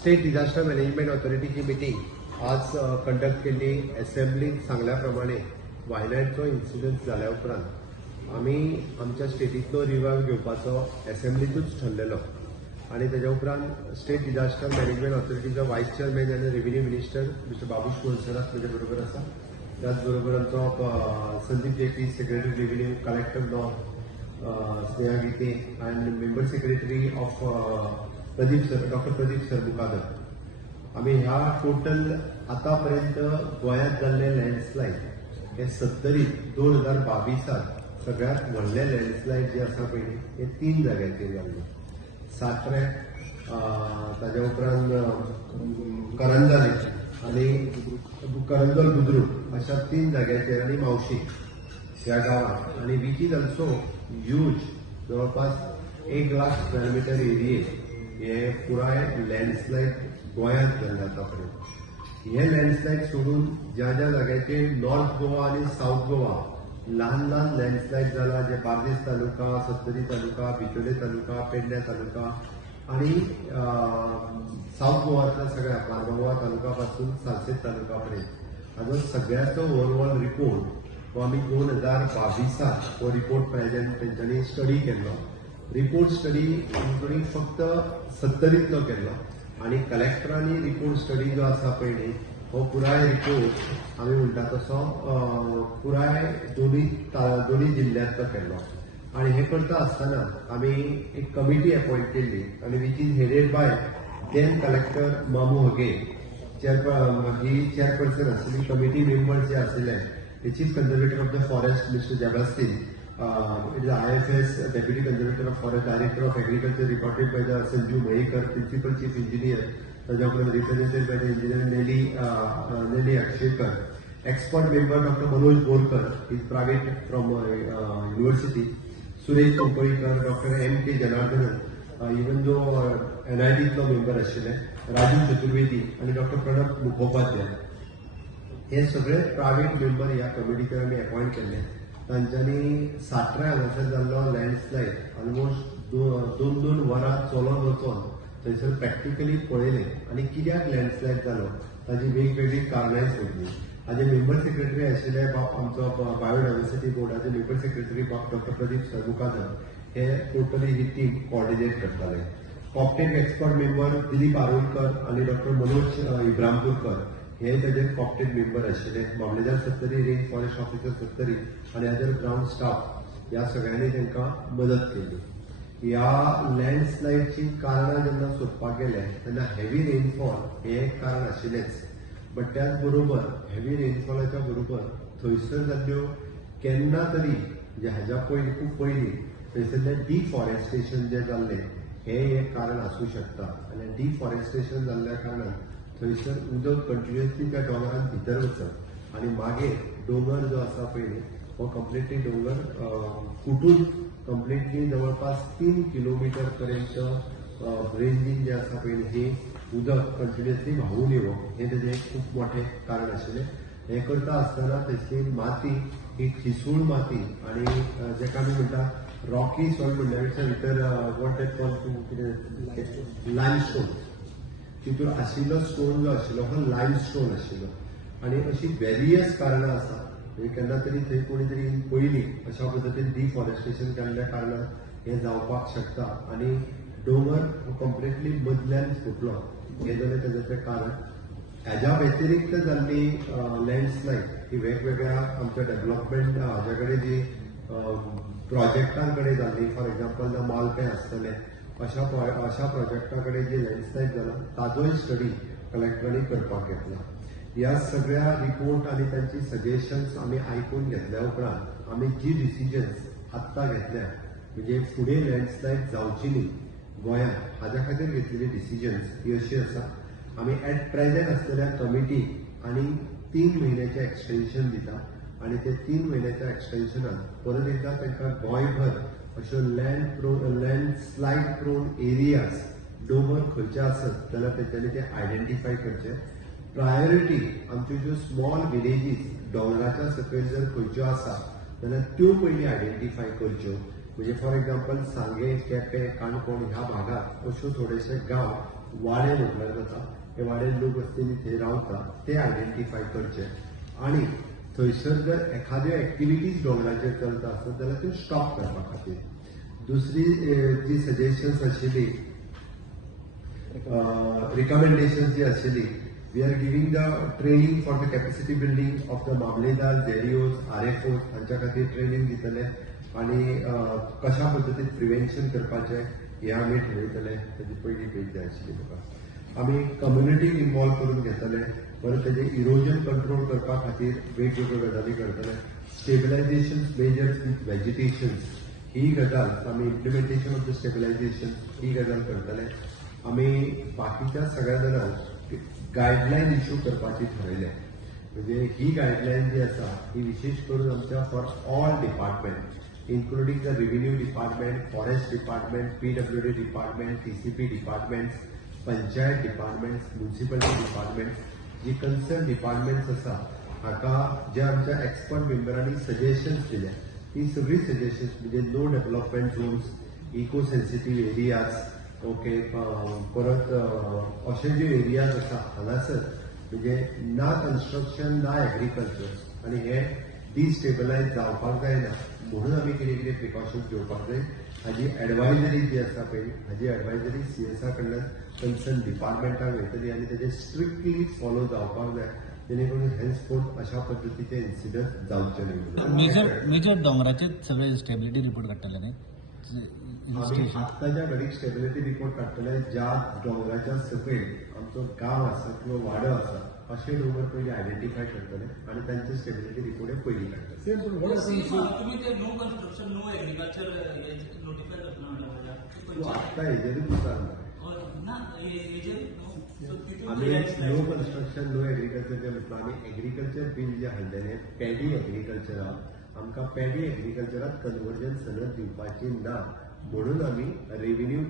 State disaster management ऑथॉरिटीची meeting आज conduct केली. असेंब्लीत सांगल्याप्रमाणे वायनाडचो incident जाल्या उपरांत आमी आमच्या स्टेटींतलो रिव्हाइव घेवपाचो असेंब्लीतूच ठरलेलो आणि तेज्या उपरांत state disaster management ऑथॉरिटीचो vice chairman आनी revenue minister mister Babush Monserrate म्हजे बरोबर आसा. त्याच बरोबर आमचो Sandeep JP secretary revenue, collector Sneha Gite and member secretary of doctor Pradeep Sarmukadar. आम्ही ह्या टोटल आतापर्यंत गोंयांत जाल्ले लँडस्लायड हे 2022 सगळ्यात व्हडले लँडस्लायड जे आसा पळय हे 3 जाग्याचेर जाल्ले. सात्रे, ताज्या उपरांत करंजाले आनी करंजल बुद्रुक अशा 3 जाग्याचेर आनी मावशी ह्या गांवांत. आणि विच इज ऑल्सो ह्यूज, जवळपास 1 लाख स्क्वेअर मीटर एरिये हे पुराय लँडस्लायड गोंयांत जाल्ले आतापर्यंत. हे लँडस्लायड सोडून ज्या ज्या जाग्याचेर नॉर्थ गोवा आणि साऊथ गोवा ल्हान ल्हान लँडस्लायड जाला, जे बार्देस तालुका, सत्तरी तालुका, बिचोले तालुका, पेडण्या तालुका आणि साऊथ गोवातल्या सगळ्या मार्गांवा तालुका पासून सालसेत तालुका पर्यंत हाजो सगळ्याचो ओवरऑल रिपोर्ट हो आमी 2022 हो रिपोर्ट प्रेजेंट तेंच्यांनी स्टडी केल्लो. रिपोर्ट स्टडी इन्क्लुडींग फक्त सत्तरींतलो केल्लो आणि कलेक्टरांनी रिपोर्ट स्टडी जो आसा पळय न्ही हो पुराय रिपोर्ट आमी म्हणटा तसो पुराय दोनी जिल्ल्यांतलो केल्लो. आणि हे करता आसतना आमी एक कमिटी अपॉइंट केल्ली आणि which is headed by then collector Mamu Hage. ही चेअरपर्सन आशिल्ली. कमिटी मेंबर्स जे आशिल्ले the Chief Conservator of the Forest, Mr. Jabastin, it is IFS, Deputy Conservator of Forest, Director of Agriculture, reported by the Sanju Mahekar, Principal Chief Engineer, represented by the Engineer Nelly Akshekar, Expert Member Dr. Manoj Borkar, he is private from University, Suresh Komparikar, Dr. M.K. Janardhanan, even though NIT member आशिल्ले, Raju Chaturvedi आणि Dr. Pranab Mukhopadhyay. हे सगळे private member ह्या कमिटीचेर आमी appoint केल्ले. तांच्यांनी सात्रा हांगासर जाल्लो लँडस्लायड ऑलमोस्ट 2 वरां चलोन वचोन थंयसर प्रॅक्टिकली पळयले आणि कित्याक लँडस्लायड जालो ताजी वेगवेगळी कारणांय सोदली. हाजे मेंबर सेक्रेटरी आशिल्ले आमचो बायोडायवर्सिटी बोर्डाचे मेंबर सेक्रेटरी डॉक्टर प्रदीप सरमुकादर हे टोटली ही टीम कोऑर्डिनेट करताले. कॉप्टेक एक्सपर्ट मेंबर दिलीप आरोलकर आणि डॉक्टर मनोज इब्रामपूरकर हे ताजे कॉप्टेड मेंबर आशिल्ले. मामलेदार सत्तरी, रेंज फॉरेस्ट ऑफिसर सत्तरी आणि अदर ग्राउंड स्टाफ या सगळ्यांनी तांकां मदत केली. ह्या लँडस्लायडची कारणां जेन्ना सोदपाक गेले तेन्ना हेवी रेनफॉल हे एक कारण आशिल्लेच. बट त्याच बरोबर हेवी रेनफॉलाच्या बरोबर थंयसर जाल्ल्यो केन्ना तरी जे हाज्या पयलीं खूब पयलीं थंयसरलें डिफॉरेस्टेशन जे जाल्लें हे एक कारण आसूं शकता. आनी डिफॉरेस्टेशन जाल्ल्या कारणान थंयसर उदक कंटिन्युअसली त्या डोंगरांत भितर वचप आणि मागीर डोंगर जो आसा पळय हो कंप्लिटली डोंगर फुटून कंप्लिटली जवळपास 3 किलोमीटर पर्यंत रेंजीन जे आसा पळय हे उदक कंटिन्युअसली व्हांवून येवप हे तेजें खूब मोठें कारण आशिल्लें. हें करता आसतना थंयसरली माती ही ठिसूळ माती आणि जेका आमी म्हणटा रॉकी सॉयल म्हणल्या भितर वॉट कितें लायमस्टोन तितून आशिल्लो स्टोन जो आशिल्लो हो लायमस्टोन आशिल्लो. आणि अशी वेरियस कारणां आसा. म्हणजे केन्ना तरी थंय कोणी तरी पयलीं अशा पद्दतीन डिफॉरेस्टेशन केल्ल्या कारणान हें जावपाक शकता आणि डोंगर हो कंप्लिटली मदल्यान फुटलो हें जालें तेजें कारण. हाज्या व्यतिरिक्त जाल्ली लँडस्लायड ही वेगवेगळ्या आमच्या डेव्हलपमेंट हाज्या कडेन जी प्रोजेक्टां कडेन जाल्ली. फॉर एक्झाम्पल द मालपें आसतलें अशा प्रोजेक्टा कडेन जे लँडस्लायड जाला ताजोय स्टडी कलेक्टरांनी करपाक घेतला. ह्या सगळ्या रिपोर्ट आणि त्यांची सजेशन्स आमी आयकून घेतल्या उपरांत आमी जी डिसिजन्स आत्ता घेतल्या म्हणजे फुडें लँडस्लायड जावची न्ही गोंयांत हाज्या खातीर घेतलेली डिसिजन्स ही अशी आसा. आमी एट प्रेझेंट आसलेल्या कमिटी आणि 3 म्हयन्याचें एक्सटेन्शन दिता आणि ते 3 म्हयन्याच्या एक्सटेन्शनान परत एकदा तांकां गोंयभर अश्यो लँडस्लायड प्रोन एरियाज डोंगर खंयचे आसत जाल्यार तेंच्यांनी ते आयडेंटिफाय करचे. प्रायोरिटी आमच्यो ज्यो स्मॉल विलेजीस डोंगराच्या सकयल जर खंयच्यो आसा जाल्यार त्यो पयलीं आयडेंटिफाय करच्यो. म्हणजे फॉर एक्झाम्पल सांगे, केपें, काणकोण ह्या भागात अश्यो थोडेशे गांव वाडे म्हटल्यार जाता हे वाडे लोक वस्तींनी थंय रावता ते आयडेंटिफाय करचे आणि थंयसर जर एखाद्यो एक्टिविटीज दोंगराचेर चलता आसत जाल्यार त्यो स्टॉप करपा खातीर. दुसरी जी सजेशन्स आशिल्ली रिकमेंडेशन्स जी आशिल्ली we are giving the training for the capacity building of the mamledar JDOs आरएफओज हांच्या खातीर ट्रेनिंग दितले आणि कशा पद्दतीन प्रिव्हेन्शन करपाचें हे आमी ठरयतले. ताची पयली पेज जाय आशिल्ली म्हाका. आमी कम्युनिटीक इन्वॉल्व करून घेतले परत तेजे इरोजन कंट्रोल करपा खातीर वेगवेगळ्यो गजाली करतले. स्टेबिलायझेशन मेजर्स विथ वेजिटेशन ही गजाल आमी इम्प्लिमेंटेशन ऑफ द स्टेबिलायझेशन ही गजाल करतले. आमी बाकीच्या सगळ्या जाणांक गायडलायन इश्यू करपाची ठरयले. म्हणजे ही गायडलायन जी आसा ही विशेष करून आमच्या for all department including the revenue department, forest department, PWD department, TCP departments, panchayat departments, municipality departments जी कन्सर्न डिपार्टमेंट्स आसा हाका जे आमच्या एक्सपर्ट मेंबरांनी सजेशन्स दिल्या ही सगळी सजेशन्स म्हणजे no development zones, eco sensitive areas, okay परत असे जे एरियाज आसा हांगासर म्हणजे ना कन्स्ट्रक्शन ना एग्रीकल्चर आणि हे डिस्टेबलायज जावपाक जायना म्हणून आमी कितें कितें प्रिकॉशन्स घेवपाक जाय हाजी एडवायजरी जी आसा पळय हाजी एडवायजरी सीएसा कडल्यान कन्सर्न डिपार्टमेंटाक वयतली आनी तेजे स्ट्रिक्टली फॉलो जावपाक जाय जेणे करून हेन्सफोर्थ अशा पद्दतीचे इन्सिडंट जावचे न्ही. मेजर दोंगराचे सगळे स्टेबिलिटी रिपोर्ट काडटले न्ही. आमी आत्ताच्या घडीक स्टेबिलिटी रिपोर्ट काडटले ज्या दोंगराच्या सकयल आमचो गांव आसा किंवा वाडो आसा अशे दोंगर पयलीं आयडेंटिफाय करतले आणि तांचे स्टेबिलिटी रिपोर्ट पयलीं काडटले. तुम्ही ते no construction no agriculture notify करतलो आत्ता हेजेरूच विचारना आमी नो कन्स्ट्रक्शन नो एग्रीकल्चर जे म्हटलं आमी एग्रीकल्चर बील जे हाडलेले पॅडी एग्रीकल्चराक आमकां पॅडी एग्रीकल्चरात कन्वर्जन सनद दिवपाची ना म्हणून आमी रेव्हेन्यू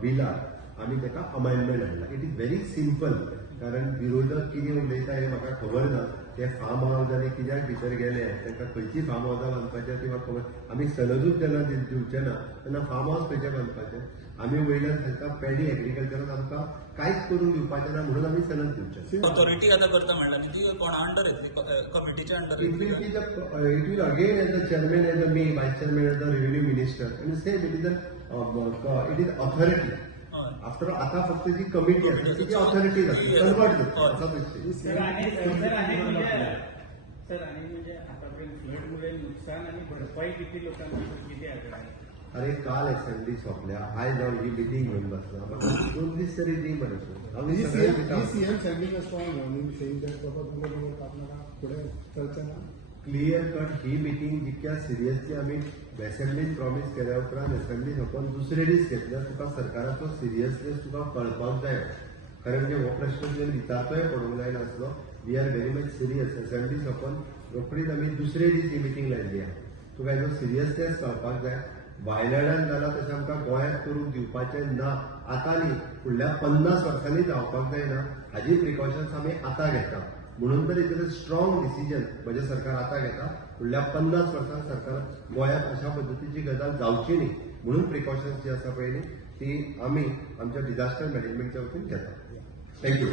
बिलाक आमी ताका अमेंडमेंट हाडला. इट इज व्हेरी सिंपल कारण विरोधक कितें उलयता हें म्हाका खबर ना. ते फार्म हावज आनी कित्याक भितर गेले तांकां खंयची फार्म हावजां बांदपाचें ती म्हाका खबर. आमी सनदूच जेन्ना दिवचे ना तेन्ना फार्म हावज खंयचे बांदपाचें. आमी वयल्यान सांगता पॅडी एग्रीकल्चरान आमकां कांयच करून दिवपाचें ना म्हणून आमी सनद दिवचे. ऑथॉरिटी आतां करता म्हणला न्ही ती कोणा अंडर येतली कमिटीच्या under It will again as the chairman, as the me, vice chairman, as the revenue minister, and same it is authority. After आता फक्त जी कमिटी असते ती ऑथॉरिटी जाते कन्वर्ट जाते असा विषय. सर आणि म्हणजे आतापर्यंत फ्लडमुळे नुकसान आणि भरपाई किती लोकांची किती आकडा आहे. अरे काल असेंब्ली सोंपल्या आयज हांव ही मिटींग घेवन बसला म्हाका 2 दीस तरी दी मरे आमी CM sending a strong warning saying that बाबा तुम्हाला आपल्याला पुढे चलचें ना. क्लियर कट ही मिटींग जितक्या सिरियसली आमी असेंब्लीन प्रॉमिस केल्या उपरांत असेंब्लीन आपण दुसरे दीस घेतल्यार तुका सरकाराचो सिरियसनेस तुका कळपाक जाय. कारण म्हणजे हो प्रश्न तुवें विचारतोय पडूंक जाय नासलो. We are very much serious. Assembly सोंपोवन रोखडीच आमी दुसरे दीस ही मिटींग लायली आहा. तुका हेजो सिरियसनेस कळपाक जाय. वायलॅंडान जाला तशें आमकां गोंयांत करूंक दिवपाचें ना. आतां न्ही फुडल्या 50 वर्सांनी जावपाक जायना हाजी प्रिकॉशन्स आमी आतां घेता. म्हणून तर इतलें स्ट्रॉंग डिसिजन म्हजें सरकार आतां घेता. फुडल्या 50 वर्सांक सरकार गोंयांत अशा पद्दतीची गजाल जावची न्ही म्हणून प्रिकॉशन्स जी आसा पळय न्ही ती आमी आमच्या डिझास्टर मॅनेजमेंटच्या वतीन घेता. थँक्यू.